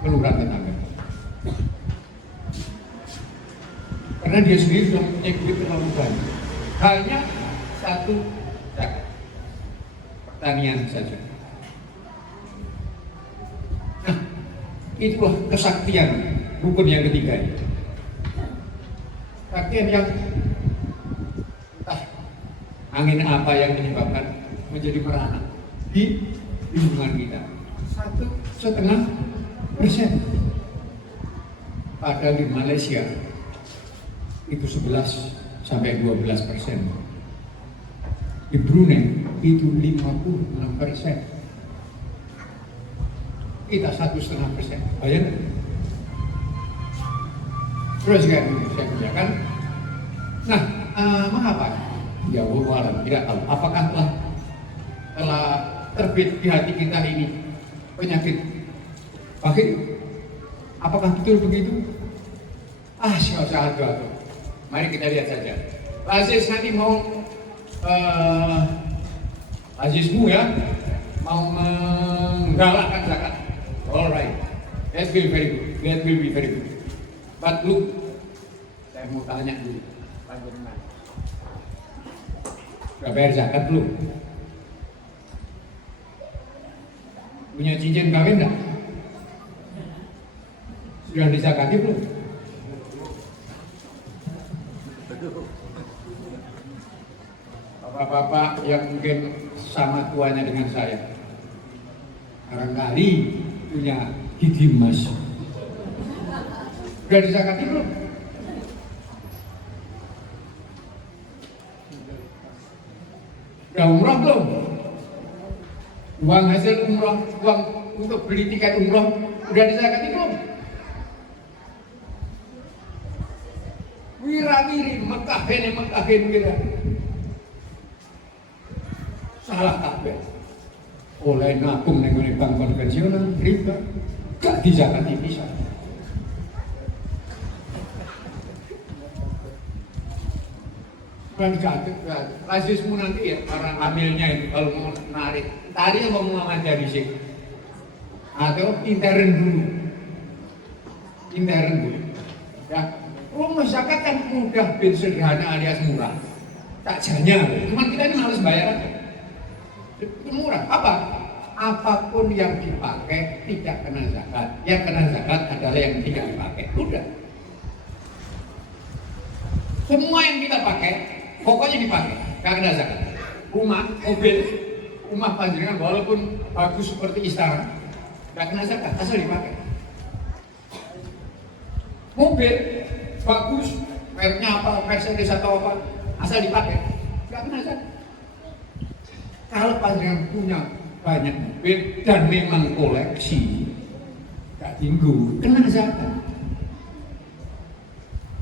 kelurahan tetangga. Karena dia sendiri sudah punya duit terlalu banyak. Hanya satu zakat, pertanian saja. Nah, itulah kesaktian rukun yang ketiga ini. Kesaktian yang entah angin apa yang menyebabkan menjadi merana di lingkungan kita. 1,5%. Padahal di Malaysia itu 11 sampai 12%. Di Brunei itu 56%. Kita 1,5%. Bayangkan. Terus kan saya kerjakan. Nah, mengapa? Ya Allah, tidak tahu. Apakah telah terbit di hati kita ini penyakit bakhil? Apakah betul begitu? Syahadu. Mari kita lihat saja. Aziz nanti mau Azizmu ya mau menggalakkan zakat. Alright, that will very good. That will be very good. But look, saya mau tanya dulu. Sudah bayar zakat belum? Punya cincin kawin enggak? Sudah dizakati belum? Bapak-bapak yang mungkin sama tuanya dengan saya, barangkali punya gigi emas. Sudah dizakati belum? Sudah umrah belum? Uang hasil umrah, uang untuk beli tiket umrah, sudah dizakati belum? Wira-wiri, Mekahin wira. Salah kabeh. Oleh nabung ning bank konvensional, riba, gak dizakati bisa. Kan Azizmu nanti ya, orang hamilnya itu kalau mau narik, tarik mau Muhammad dari sini. Atau intern dulu. Ya. Rumah zakat kan mudah bin sederhana alias murah. Tak janya, cuman kita ini males bayar aja. Itu murah. Apa? Apapun yang dipakai tidak kena zakat. Yang kena zakat adalah yang tidak dipakai. Udah. Semua yang kita pakai, pokoknya dipakai. Gak kena zakat. Rumah, mobil, rumah panjenengan walaupun bagus seperti istana, gak kena zakat. Asal dipakai. Mobil bagus, mereknya apa, Mercedes atau apa, asal dipakai, nggak kena zakat. Kalau panjenengan punya banyak mobil dan memang koleksi, nggak tinggu, kena zakat.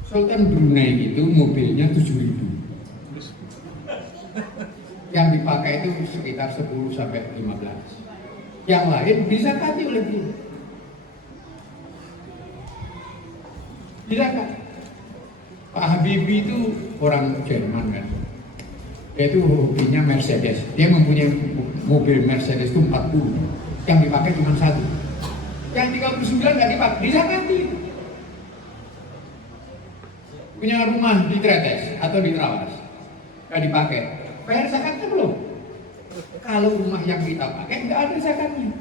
Sultan Brunei itu mobilnya 7.000, yang dipakai itu sekitar 10 sampai 15, yang lain dizakati oleh dia. Dizakat. Pak Habibie itu orang Jerman kan, dia itu hobinya Mercedes, dia mempunyai mobil Mercedes itu 40, yang dipakai cuma 1, yang 39 nggak dipakai, dizakati. Punya rumah di Tretes atau di Trawas, nggak dipakai, bayar zakatnya belum? Kalau rumah yang kita pakai nggak ada zakatnya.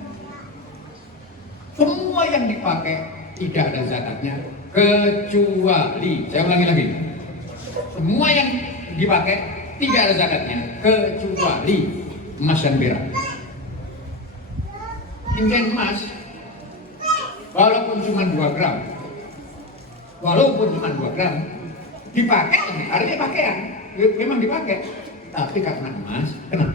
Semua yang dipakai tidak ada zakatnya, kecuali, saya ulangi lagi, semua yang dipakai tidak ada zakatnya kecuali emas dan perak. Cincin emas walaupun cuma 2 gram dipakai, artinya pakaian memang dipakai, tapi karena emas kena.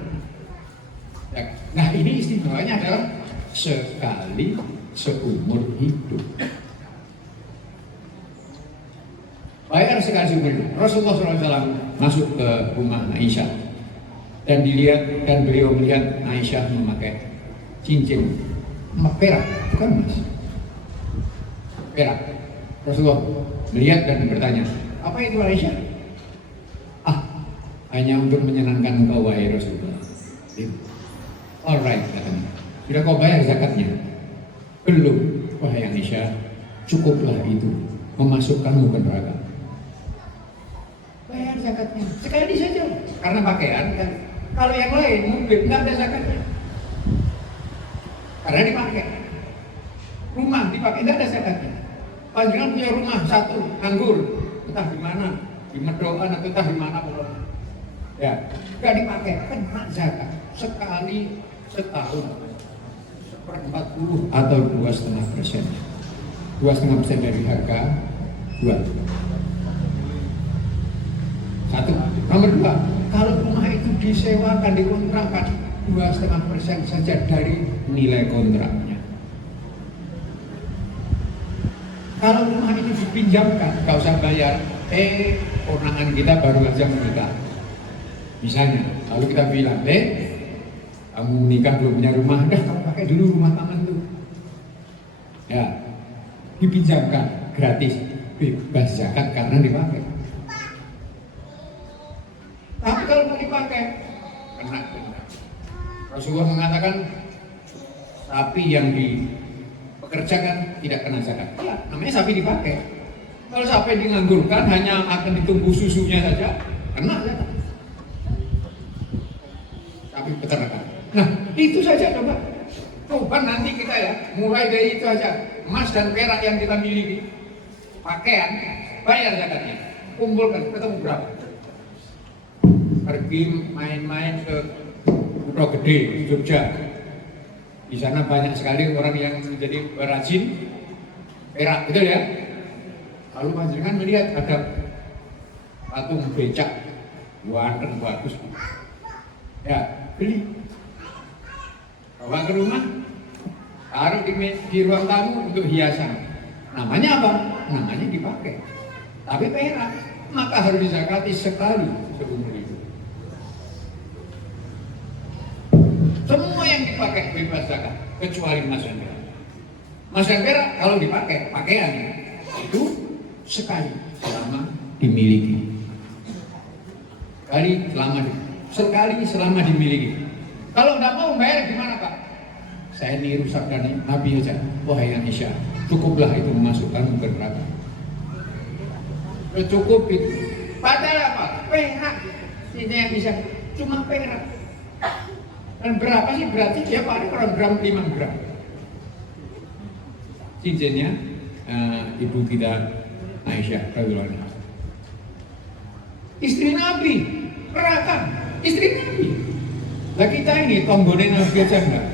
Nah, ini istimewanya adalah sekali seumur hidup. Bayar sekali seumur hidup. Rasulullah SAW masuk ke rumah Aisyah dan dilihat, dan beliau melihat Aisyah memakai cincin perak, bukan emas, perak. Rasulullah melihat dan bertanya, apa itu Aisyah? Hanya untuk menyenangkan engkau wahai Rasulullah. Alright, katanya. Sudah kau bayar zakatnya? Belum. wahai Aisyah, cukuplah itu memasukkanmu ke neraka. Bayar zakatnya sekali saja, karena pakaian kan. Kalau yang lain mobil nggak ada zakatnya, karena dipakai. Rumah dipakai nggak ada zakatnya. Panjangan punya rumah satu nganggur, entah di mana, di Medokan atau entah di mana pokoknya. Ya, nggak dipakai, kena zakat sekali setahun. 40 atau 2,5%. 2,5% dari harga jual. Satu. Nomor dua, kalau rumah itu disewakan, dikontrakkan, 2,5% saja dari nilai kontraknya. Kalau rumah itu dipinjamkan, nggak usah bayar. Ponakan kita baru aja menikah. Misalnya, lalu kita bilang, kamu menikah belum punya rumah, dah kamu pakai dulu rumah taman itu. Ya, dipinjamkan gratis, bebas zakat karena dipakai. Tapi kalau mau dipakai, kena denda. Rasulullah mengatakan sapi yang dipekerjakan tidak kena zakat. Ya, namanya sapi dipakai. Kalau sapi dianggurkan hanya akan ditunggu susunya saja, kena zakat. Sapi peternakan. Nah, itu saja coba. Coba nanti kita ya, mulai dari itu aja. Emas dan perak yang kita miliki, pakaian, bayar zakatnya. Kumpulkan, ketemu berapa? Pergi main-main ke Kutha Gede, Jogja. Di sana banyak sekali orang yang menjadi perajin perak, betul ya? Lalu panjenengan melihat ada patung becak, ganteng bagus. Ya, beli. Bawa ke rumah, taruh di ruang tamu untuk hiasan. Namanya apa? Namanya dipakai. Tapi perak, maka harus dizakati sekali seumur hidup. Semua yang dipakai bebas zakat, kecuali emas dan perak. Emas dan perak kalau dipakai, pakaian itu sekali selama dimiliki. Sekali selama dimiliki. Kalau tidak mau bayar gimana Pak? Saya niru sabda Nabi aja. Wahai Aisyah, cukuplah itu memasukkan ke neraka. Cukup itu. Padahal apa? Perak. Ini yang bisa cuma perak. Dan berapa sih berarti dia pakai per gram 5 gram. Cincinnya ibu kita Aisyah radhiyallahu anha. Istri Nabi, perakan, istri Nabi. Nah kita ini tombonnya Nabi aja enggak.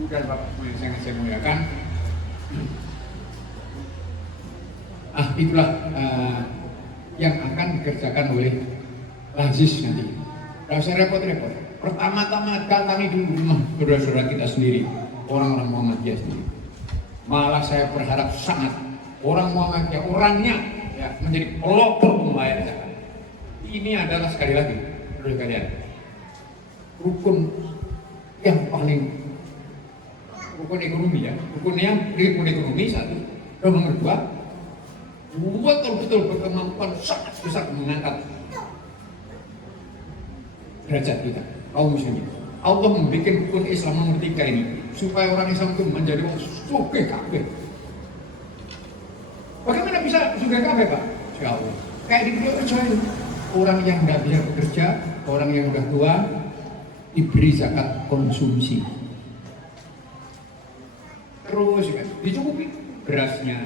Bukan Bapak yang sangat saya muliakan. Itulah yang akan dikerjakan oleh Aziz nanti. Tidak usah repot-repot. Pertama-tama datangi dulu rumah saudara-saudara kita sendiri, orang-orang Muhammadiyah sendiri. Malah saya berharap sangat orang Muhammadiyah, orangnya ya, menjadi pelopor membayar zakat. Ini adalah sekali lagi, saudara kalian, rukun yang paling rukun ekonomi ya, rukun ekonomi satu. Dan nomor dua, betul-betul berkemampuan sangat besar mengangkat derajat kita, kaum muslimin. Allah membuat rukun Islam nomor 3 ini supaya orang Islam itu menjadi sugih kabeh. Bagaimana bisa sugih kabeh Pak? Ya Allah. Kayak di video aja itu. Orang yang nggak bisa bekerja, orang yang udah tua diberi zakat konsumsi. Terus kan dicukupi berasnya.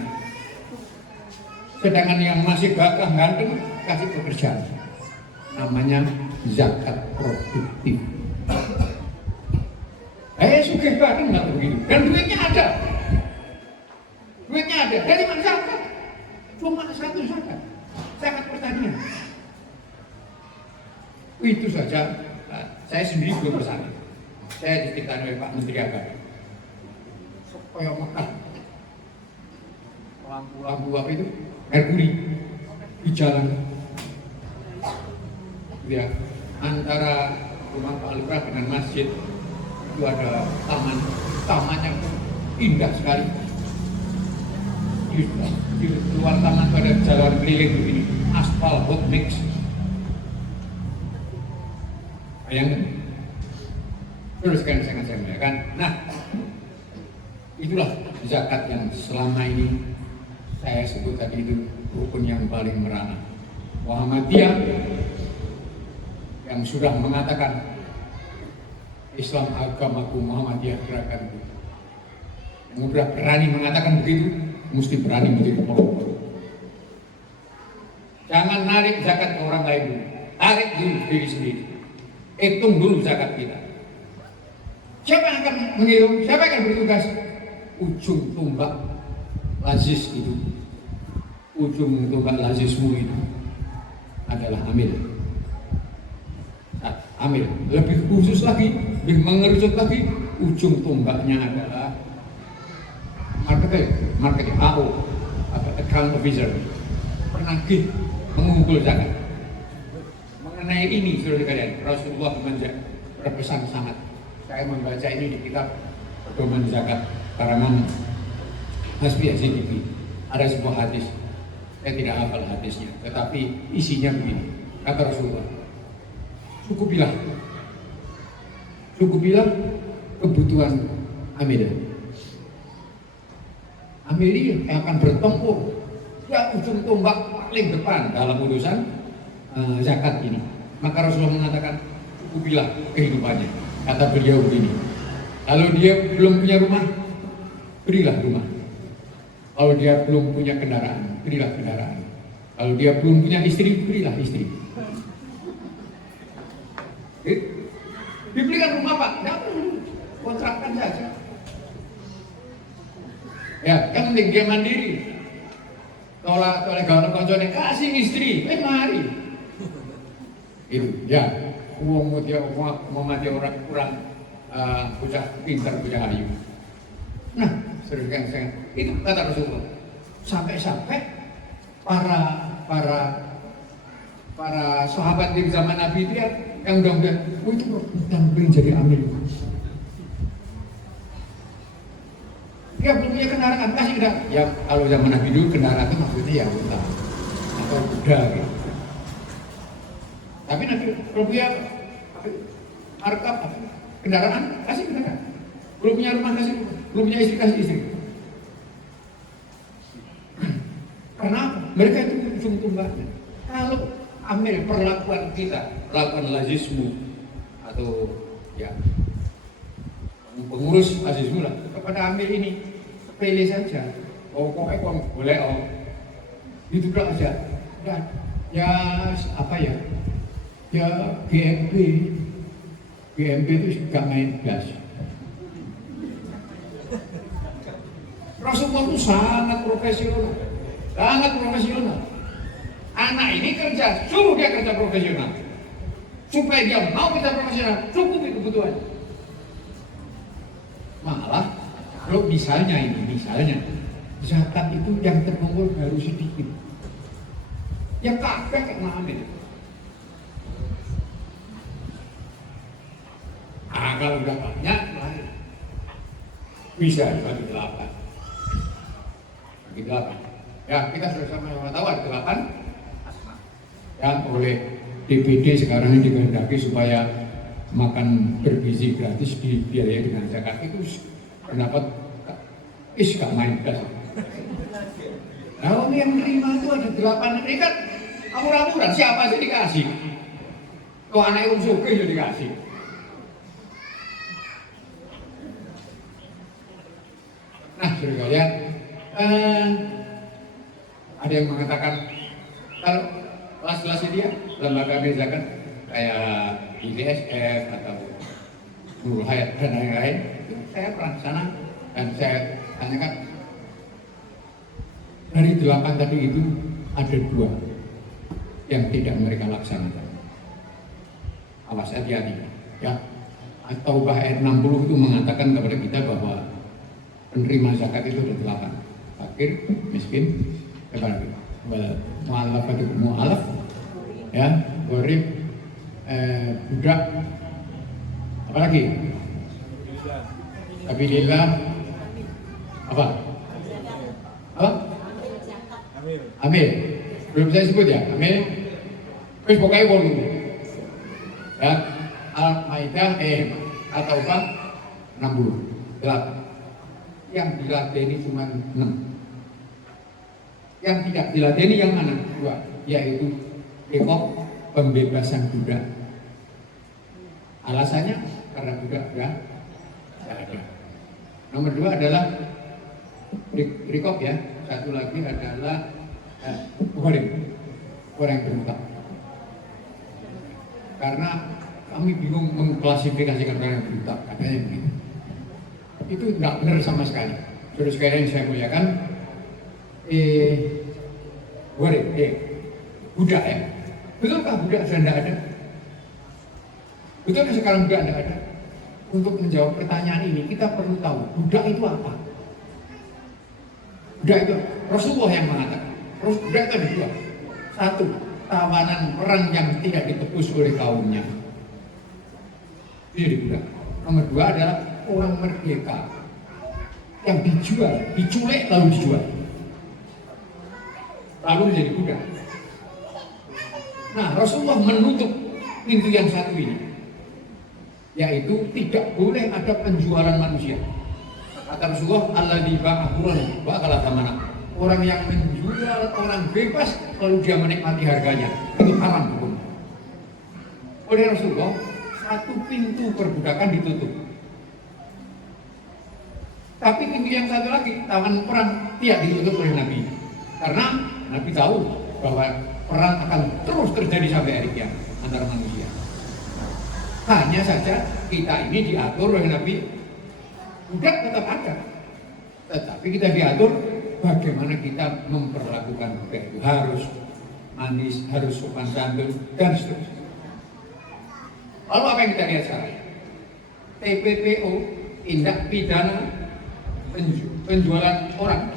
Sedangkan yang masih gagah ganteng kasih pekerjaan. Namanya zakat produktif. Sugih banget nggak begitu. Dan duitnya ada. Duitnya ada. Dari mana zakat? Cuma satu zakat. Zakat pertanian. Itu saja. Saya sendiri belum bersama. Saya diceritakan oleh Pak Menteri Agama. Supaya makan lampu-lampu apa itu? Merkuri di jalan. Ya, antara rumah Pak Lurah dengan masjid itu ada tamannya indah sekali. Di luar taman itu ada jalan keliling begini, aspal hot mix. Bayangkan, terus kan saya kan. Nah, Itulah zakat yang selama ini saya sebut tadi itu rukun yang paling merana. Muhammadiyah yang sudah mengatakan Islam agamaku, Muhammadiyah gerakanku. Yang sudah berani mengatakan begitu, mesti berani menjadi pokok. Jangan narik zakat ke orang lain dulu, tarik dulu diri sendiri. Hitung dulu zakat kita. Siapa yang akan menghitung? Siapa yang akan bertugas? Ujung tombak lazis itu, ujung tombak lazismu itu adalah amil. Amil. Lebih khusus lagi, lebih mengerucut lagi, ujung tombaknya adalah marketing AO atau account officer, penagih mengumpul zakat. Mengenai ini, saudara sekalian, Rasulullah berpesan sangat. Saya membaca ini di kitab Pedoman Zakat karangan Hasbi Az-Siddiqi. Ada sebuah hadis, saya tidak hafal hadisnya, tetapi isinya begini. Kata Rasulullah, cukupilah kebutuhan amil. Amil ini akan bertempur ya ujung tombak paling depan dalam urusan zakat ini. Maka Rasulullah mengatakan, cukupilah kehidupannya. Kata beliau begini, kalau dia belum punya rumah, berilah rumah. Kalau dia belum punya kendaraan, berilah kendaraan. Kalau dia belum punya istri, berilah istri. Dibelikan rumah Pak, tidak perlu, kontrakkan saja. Ya, yang penting dia mandiri. Tolak galau koncone kasih istri, mari. Itu, ya. Uang mati orang kurang bocah pintar, bocah ayu. Nah, saudara saya, itu kata Rasulullah. Sampai-sampai para sahabat di zaman Nabi itu yang udah itu pengen jadi amil. Dia belum punya kendaraan, kasih kendaraan. Ya kalau zaman Nabi dulu kendaraan itu maksudnya ya unta atau kuda gitu. Tapi Nabi kalau punya markab kendaraan, kasih kendaraan. Belum punya rumah, kasih rumah. Belum punya istri, kasih istri. Karena apa? Mereka itu ujung tombaknya. Kalau amil perlakuan kita, perlakuan lazismu atau ya pengurus lazismu lah kepada amil ini sepele saja. Pokoknya boleh itu aja. Dan ya apa ya? Ya GMP itu gak main gas. Rasulullah itu sangat profesional. Anak ini kerja, suruh dia kerja profesional. Supaya dia mau kerja profesional, cukupi kebutuhan. Malah, kalau misalnya zakat itu yang terkumpul baru sedikit. Ya kabeh kena ambil. Kalau udah banyak, bisa dibagi 8. Ya, kita sudah sama-sama tahu ada 8 yang oleh DPD sekarang ini dikehendaki supaya makan bergizi gratis dibiayai dengan zakat. Itu pendapat gak main gas. Nah, yang menerima itu ada 8. Ini kan amur-amuran, siapa sih dikasih? Kalau anak yang sugih ya dikasih. Nah, saudara lihat, ada yang mengatakan kalau kelas-kelasnya dia lembaga amil zakat kayak IDSF atau Nurul Hayat dan lain-lain, saya pernah ke sana dan saya tanyakan dari 8 tadi itu ada 2 yang tidak mereka laksanakan. Awas hati-hati ya. Atau ayat 60 itu mengatakan kepada kita bahwa penerima zakat itu ada 8. Fakir, miskin, mu'alaf atau mu'alaf, ya, gharib, budak, apa lagi? Sabilillah, apa? Amil. Belum saya sebut ya, amil. Terus pokoknya volume. Ya, Al-Maidah, At-Taubah 60, 8. yang diladeni cuma 6. Yang tidak diladeni yang mana? 2, yaitu ekop pembebasan budak. Alasannya karena budak sudah ada. Nomor 2 adalah rikop ya. Satu lagi adalah orang yang berhutang. Karena kami bingung mengklasifikasikan orang yang berhutang, katanya begitu. Itu tidak benar sama sekali. Saudara sekalian yang saya muliakan, budak ya. Betulkah budak sudah tidak ada? Betulkah sekarang budak tidak ada? Untuk menjawab pertanyaan ini, kita perlu tahu budak itu apa. Budak itu Rasulullah yang mengatakan. Budak itu ada 2. 1, tawanan perang yang tidak ditebus oleh kaumnya. Ini budak. Nomor 2 adalah orang merdeka yang dijual, diculik lalu dijual, lalu menjadi budak. Nah, Rasulullah menutup pintu yang satu ini, yaitu tidak boleh ada penjualan manusia. Kata Rasulullah, alladzi ba'ahuran wa akala thamana. Orang yang menjual orang bebas lalu dia menikmati harganya, itu haram hukum. Oleh Rasulullah, satu pintu perbudakan ditutup. Tapi pintu yang satu lagi, tawanan perang, tidak ditutup oleh Nabi. Karena Nabi tahu bahwa perang akan terus terjadi sampai hari kiamat antara manusia. Hanya saja kita ini diatur oleh Nabi, budak tetap ada. Tetapi kita diatur bagaimana kita memperlakukan budak itu. Harus manis, harus sopan santun, dan seterusnya. Lalu apa yang kita lihat sekarang? TPPO, tindak pidana penjualan orang,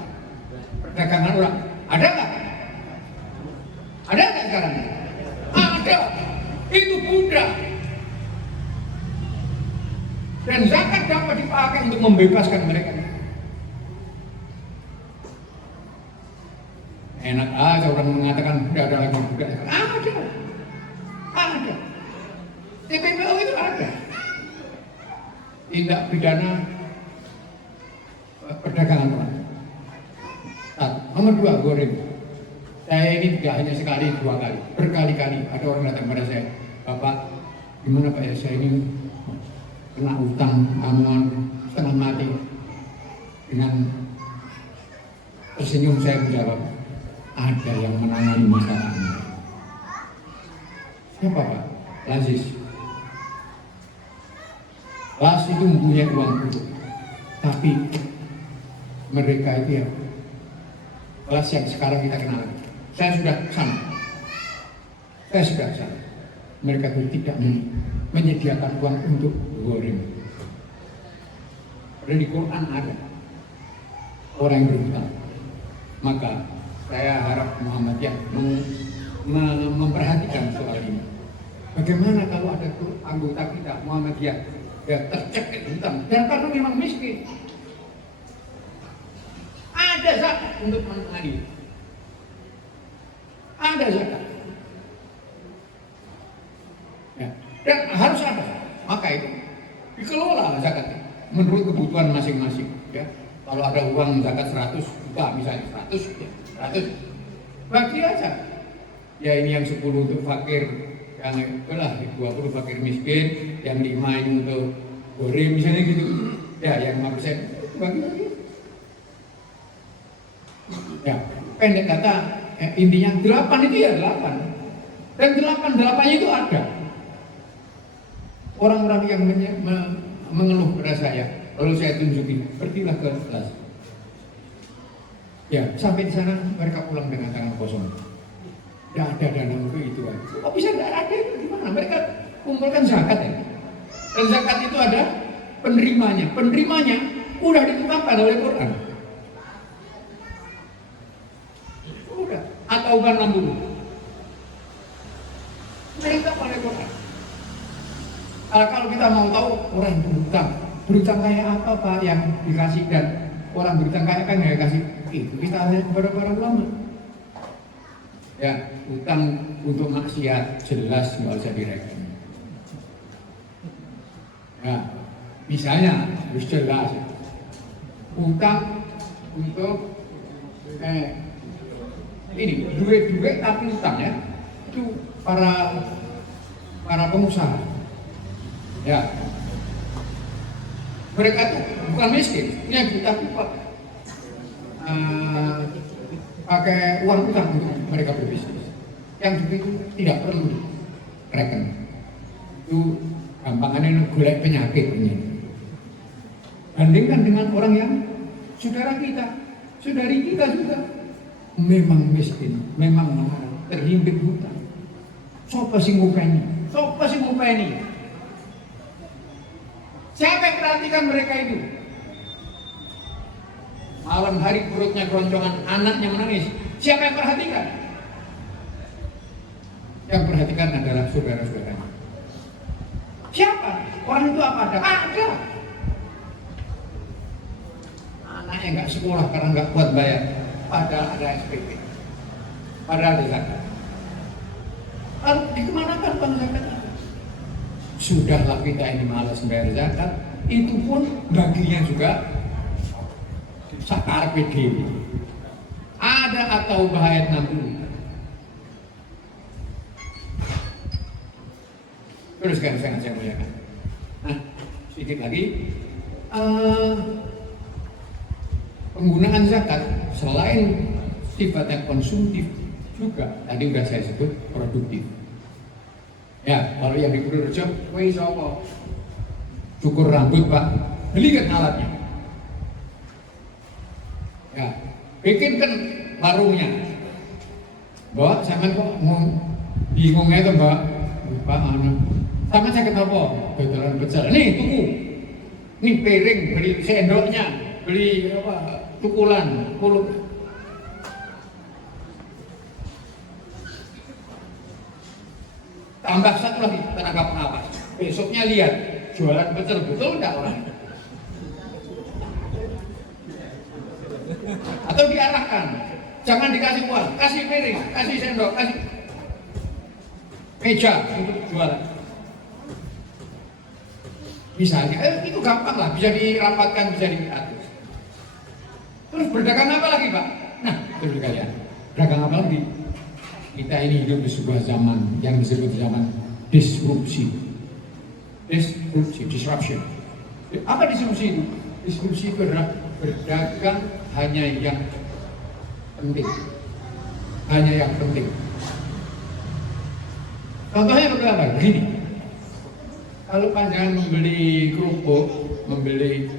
perdagangan orang. Ada nggak? Ada nggak sekarang? Ada. Itu budak. Dan zakat dapat dipakai untuk membebaskan mereka. Enak aja orang mengatakan tidak ada lagi budak. Ada. Ada. TPPO itu ada. Tindak pidana perdagangan orang. Nomor 2, goreng. Saya ini tidak hanya sekali, 2 kali, berkali-kali ada orang datang pada saya, Bapak, gimana Pak ya, saya ini kena utang, amuan, setengah mati. Dengan tersenyum saya menjawab, ada yang menangani masalah ini. Siapa Pak? Lazis. Las itu mempunyai uang dulu, tapi mereka itu ya kelas yang sekarang kita kenal. Saya sudah sana. Mereka itu tidak menyediakan uang untuk goreng. Padahal di Quran ada orang yang berhutang. Maka saya harap Muhammadiyah memperhatikan soal ini. Bagaimana kalau ada anggota kita Muhammadiyah yang tercekik hutang dan karena memang miskin, ada zakat untuk menangani, ada zakat ya, dan harus ada. Maka itu dikelola zakatnya menurut kebutuhan masing-masing ya. Kalau ada uang zakat 100 juta misalnya, 100 ya, 100 bagi aja ya, ini yang 10 untuk fakir, yang itulah 20 fakir miskin, yang 5 ini untuk goreng misalnya gitu ya, yang 5% bagi-bagi ya. Pendek kata intinya 8 itu ya 8, dan 8-8-nya itu ada orang-orang yang mengeluh pada saya, lalu saya tunjukin, pergilah ke kelas ya, sampai di sana mereka pulang dengan tangan kosong. Tidak ada dana untuk itu. Kok bisa tidak ada itu? Gimana? Mereka kumpulkan zakat ya. Dan zakat itu ada penerimanya. Penerimanya udah ditetapkan oleh Quran. Udah. Atau kan 60. Mereka oleh Quran. Kalau kita mau tahu orang yang berhutang kayak apa Pak yang dikasih, dan orang berhutang kayak kan ya kasih itu, kita tanya kepada para ulama. Ya, utang untuk maksiat jelas nggak usah direken. Ya, misalnya harus jelas. utang untuk ini duit tapi utang ya, itu para pengusaha ya, mereka tuh bukan miskin ya, tapi pakai uang utang untuk mereka berbisnis, yang itu tidak perlu reken. Itu gampangannya golek penyakit ini. Bandingkan dengan orang yang saudara kita, saudari kita juga memang miskin, memang terhimpit hutang. Sopo sing ngopeni? Sopo sing ngopeni? Siapa yang perhatikan mereka itu? Malam hari perutnya keroncongan, anaknya menangis. Siapa yang perhatikan? Yang perhatikan adalah saudara-saudaranya. Siapa? Orang itu apa ada? Ada. Anaknya nggak sekolah karena nggak kuat bayar, padahal ada SPP, padahal ada zakat. Lalu dikemanakan uang zakat? Sudahlah kita ini malas bayar zakat, itu pun baginya juga sakar PDW. Ada atau bahaya 60. Terus kan saya muliakan. Nah, sedikit lagi. Penggunaan zakat selain sifatnya konsumtif juga tadi udah saya sebut produktif. Ya, kalau yang di Purworejo, woi sapa? Cukur rambut Pak, belikan alatnya. Ya, bikinkan warungnya. Mbak, sampean kok bingungnya tuh Mbak? Pak sama saya kenapa? Betulan pecel. Nih tuku, nih piring, beli sendoknya, beli apa? Tukulan, kulit. Tambah satu lagi tenaga pengawas. Besoknya lihat jualan pecel betul enggak orang? Atau diarahkan, jangan dikasih uang, kasih piring, kasih sendok, kasih meja untuk jualan. Misalnya, itu gampang lah, bisa dirapatkan, bisa diatur. Terus berdagang apa lagi Pak? Nah, terus kalian, berdagang apa lagi? Kita ini hidup di sebuah zaman yang disebut zaman disrupsi. Disruption. Apa disrupsi itu? Disrupsi itu adalah berdagang hanya yang penting. Hanya yang penting. Contohnya berapa? Begini. Kalau panjangan membeli kerupuk, membeli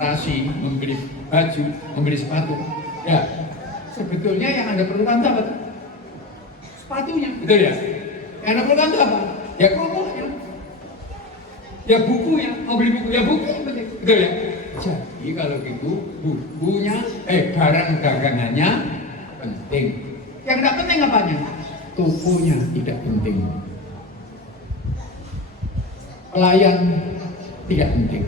nasi, membeli baju, membeli sepatu, ya sebetulnya yang Anda perlukan apa? Sepatunya, betul ya? Yang Anda perlukan itu apa? Ya kerupuknya, ya bukunya, mau beli buku, ya buku yang penting, betul ya? Jadi kalau gitu bukunya, barang dagangannya penting. Yang tidak penting apanya? Tokonya tidak penting. Pelayan tidak penting.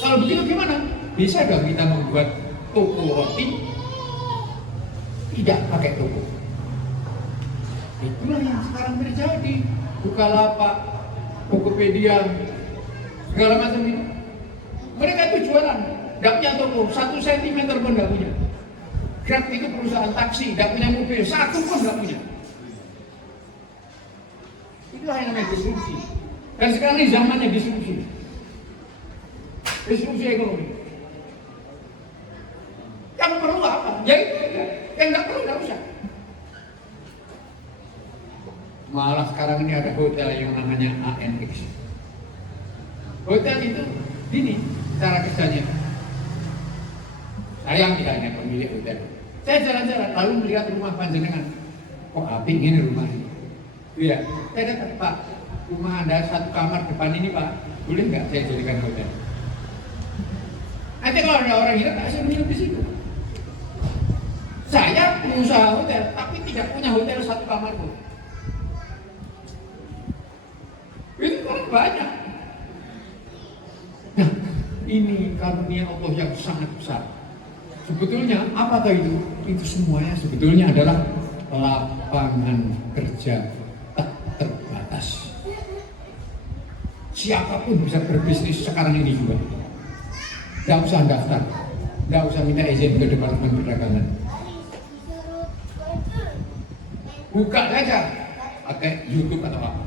Kalau begitu gimana? Bisa dong kita membuat toko roti tidak pakai toko. Itulah yang sekarang terjadi. Bukalapak, Tokopedia, segala macam itu. Mereka itu jualan, tidak punya toko, 1 cm pun tidak punya. Grab itu perusahaan taksi, tidak punya mobil, 1 pun tidak punya. Itulah yang namanya disrupsi. Dan sekarang ini zamannya disrupsi. Disrupsi ekonomi. Yang perlu apa? Ya itu aja. Yang nggak perlu nggak usah. Malah sekarang ini ada hotel yang namanya ANX. Hotel itu gini cara kerjanya. Saya yang tidak hanya pemilik hotel. Saya jalan-jalan lalu melihat rumah panjenengan. Kok apik ini rumah ini? Iya, saya datang Pak. Rumah Anda 1 kamar depan ini Pak, boleh nggak saya jadikan hotel? Nanti kalau ada orang hidup, saya hidup di situ. Saya pengusaha hotel, tapi tidak punya hotel 1 kamar pun. Itu orang banyak. Nah, ini karunia Allah yang sangat besar. Sebetulnya apakah itu? Itu semuanya sebetulnya adalah lapangan kerja tak terbatas. Siapapun bisa berbisnis sekarang ini juga. Nggak usah daftar, nggak usah minta izin ke Departemen Perdagangan. Buka saja, pakai YouTube atau apa.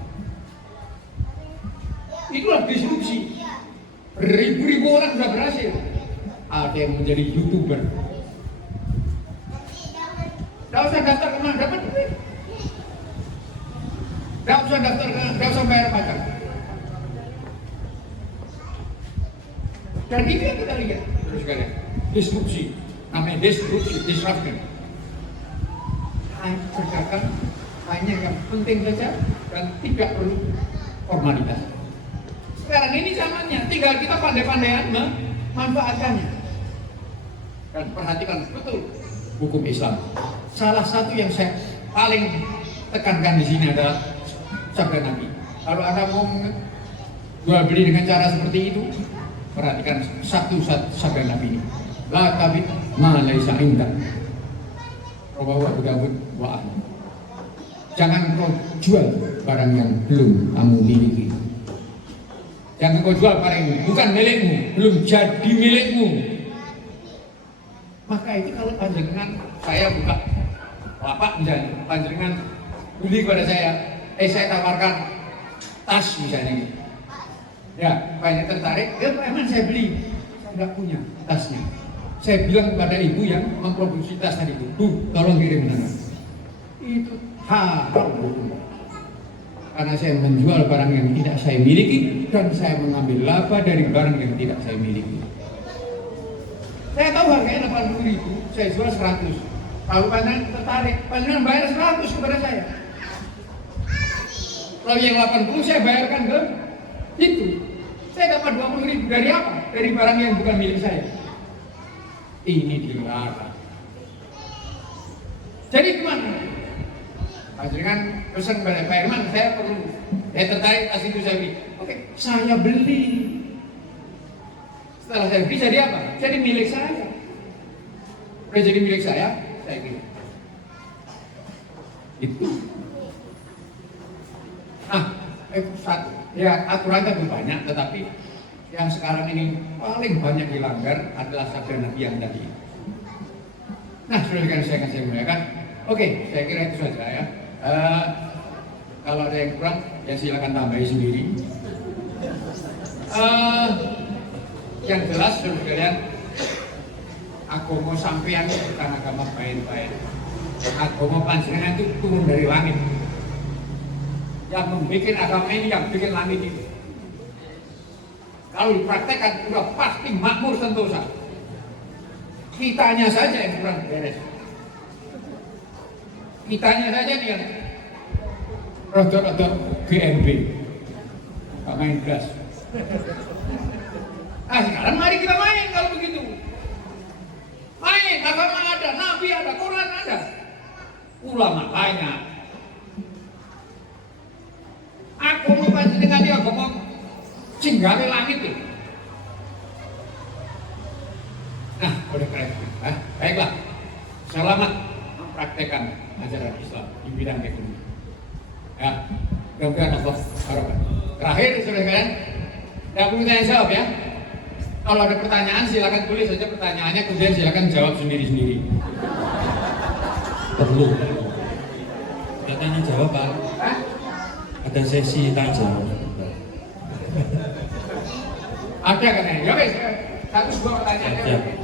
Itulah disrupsi. Ribu-ribu orang sudah berhasil. Ada yang menjadi YouTuber. Nggak usah daftar kemana, dapat duit. Nggak usah daftar, nggak usah bayar pajak. Dan ini yang kita lihat, terus sekalian, disrupsi, namanya disrupsi, disruption. Berdagang hanya yang penting saja dan tidak perlu formalitas. Sekarang ini zamannya, tinggal kita pandai-pandaian memanfaatkannya. Dan perhatikan betul hukum Islam. Salah satu yang saya paling tekankan di sini adalah sabda Nabi. Kalau Anda mau jual beli dengan cara seperti itu, perhatikan satu sabda Nabi ini. La tabit ma laisa indak. Rawahu Abu Dawud wa Ahmad. Jangan kau jual barang yang belum kamu miliki. Jangan kau jual barang yang bukan milikmu, belum jadi milikmu. Maka itu kalau panjenengan saya buka lapak misalnya, panjenengan beli kepada saya tawarkan tas misalnya gitu. Ya, banyak tertarik, ya emang saya beli, saya nggak punya tasnya. Saya bilang kepada ibu yang memproduksi tas tadi itu, Bu, tolong kirim sana. Itu haram hukum. Karena saya menjual barang yang tidak saya miliki dan saya mengambil laba dari barang yang tidak saya miliki. Saya tahu harganya 80.000, saya jual 100. Kalau panjenengan tertarik, panjenengan bayar 100 kepada saya. Kalau yang 80 saya bayarkan ke itu. Saya dapat 20.000 dari apa? Dari barang yang bukan milik saya. Ini dilarang. Jadi gimana? Panjenengan pesan kepada Pak Herman, saya tertarik tas itu saya beli. Oke, saya beli. Setelah saya beli jadi apa? Jadi milik saya. Udah jadi milik saya beli. Itu. Nah, ya aturannya itu banyak, tetapi yang sekarang ini paling banyak dilanggar adalah sabda Nabi yang tadi. Nah, sudah saya akan muliakan. Oke, saya kira itu saja ya. Kalau ada yang kurang, ya silakan tambahi sendiri. Yang jelas, saudara sekalian, agama sampeyan bukan agama baik-baik. Agama panjenengan itu turun dari langit. Yang membuat agama ini, yang bikin langit itu. Kalau dipraktekkan, sudah pasti makmur sentosa. Kitanya saja yang kurang beres. Kitanya saja yang rotor-rotor GMB, gak main gas. Nah sekarang mari kita main kalau begitu. Main, agama ada, Nabi ada, Quran ada, ulama banyak. Aku mau panjenengan dia agama singgale langit itu. Nah, oleh karena itu, baiklah, selamat mempraktekkan ajaran Islam di bidang ekonomi. Ya, mudah-mudahan Allah barokah. Terakhir, saudara kalian, tidak perlu tanya jawab ya. Kalau ada pertanyaan, silakan tulis saja pertanyaannya, kemudian silakan jawab sendiri-sendiri. Perlu. Ada tanya jawab Pak. Ada sesi tanya jawab. Ada kan ya? Ya wes, satu dua pertanyaan.